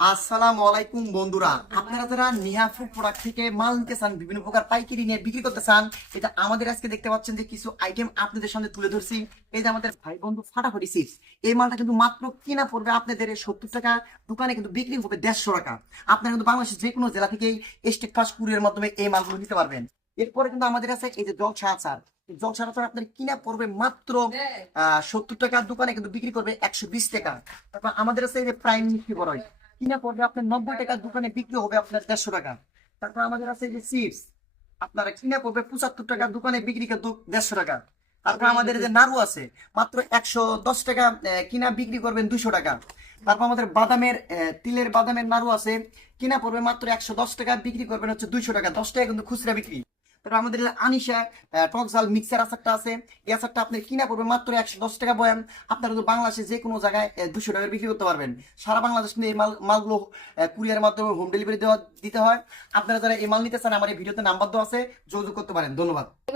আসসালামু আলাইকুম বন্ধুরা, আপনারা যারা নিহা ফুড প্রোডাক্ট থেকে মাল নিতে চান, বিভিন্ন প্রকার পাইকারি নিয়ে বিক্রি করতে চান, এটা আমাদের আজকে দেখতে পাচ্ছেন যে কিছু আইটেম আপনাদের সামনে তুলে ধরছি। এই যে আমাদের ভাই বন্ধু ফাটাফাটি চিপস, এই মালটা কিন্তু মাত্র কিনা পড়বে আপনাদের 70 টাকা, দোকানে কিন্তু বিক্রি হবে 150 টাকা। আপনারা কিন্তু বাংলাদেশের যে কোনো জেলা থেকেই স্টেট ফাস্ট কুরিয়ার মাধ্যমে এই মালগুলো নিতে পারবেন। এরপরে কিন্তু আমাদের আছে এই যে জলসা আচার। এই জলসা আচার আপনার কিনা পড়বে মাত্র 70 টাকা, দোকানে কিন্তু বিক্রি করবে 120 টাকা। তারপর আমাদের আছে এই যে প্রাইম মিষ্টি বড়ই, কিনা পড়বে আপনার 90 টাকা, দোকানে বিক্রি হবে আপনার 150 টাকা। তারপর আমাদের আছে এই যে চিপস, আপনারা কিনা পড়বে 75 টাকা, দোকানে বিক্রি কিন্তু 150 টাকা। তারপর আমাদের এই যে নাড়ু আছে, মাত্র 110 টাকা, কিনা বিক্রি করবেন 200 টাকা। তারপর আমাদের বাদামের তিলের বাদামের নাড়ু আছে, কিনা পড়বে মাত্র 110 টাকা, বিক্রি করবেন হচ্ছে 200 টাকা, 10 টাকা কিন্তু খুচরা বিক্রি। তারপর আমাদের এই যে আনিশা টক ঝাল মিক্সার আচারটা আছে, এই আচারটা আপনার কিনা পড়বে মাত্র 110 টাকা বয়াম। আপনারা তো বাংলাদেশে যে কোনো জায়গায় 200 টাকা বিক্রি করতে পারবেন। সারা বাংলাদেশ নিয়ে এই মালগুলো কুরিয়ার মাধ্যমে হোম ডেলিভারি দিতে হয়। আপনারা যারা এই মাল নিতে চান, আমার এই ভিডিওতে নাম্বার দেওয়া আছে, যোগাযোগ করতে পারেন। ধন্যবাদ।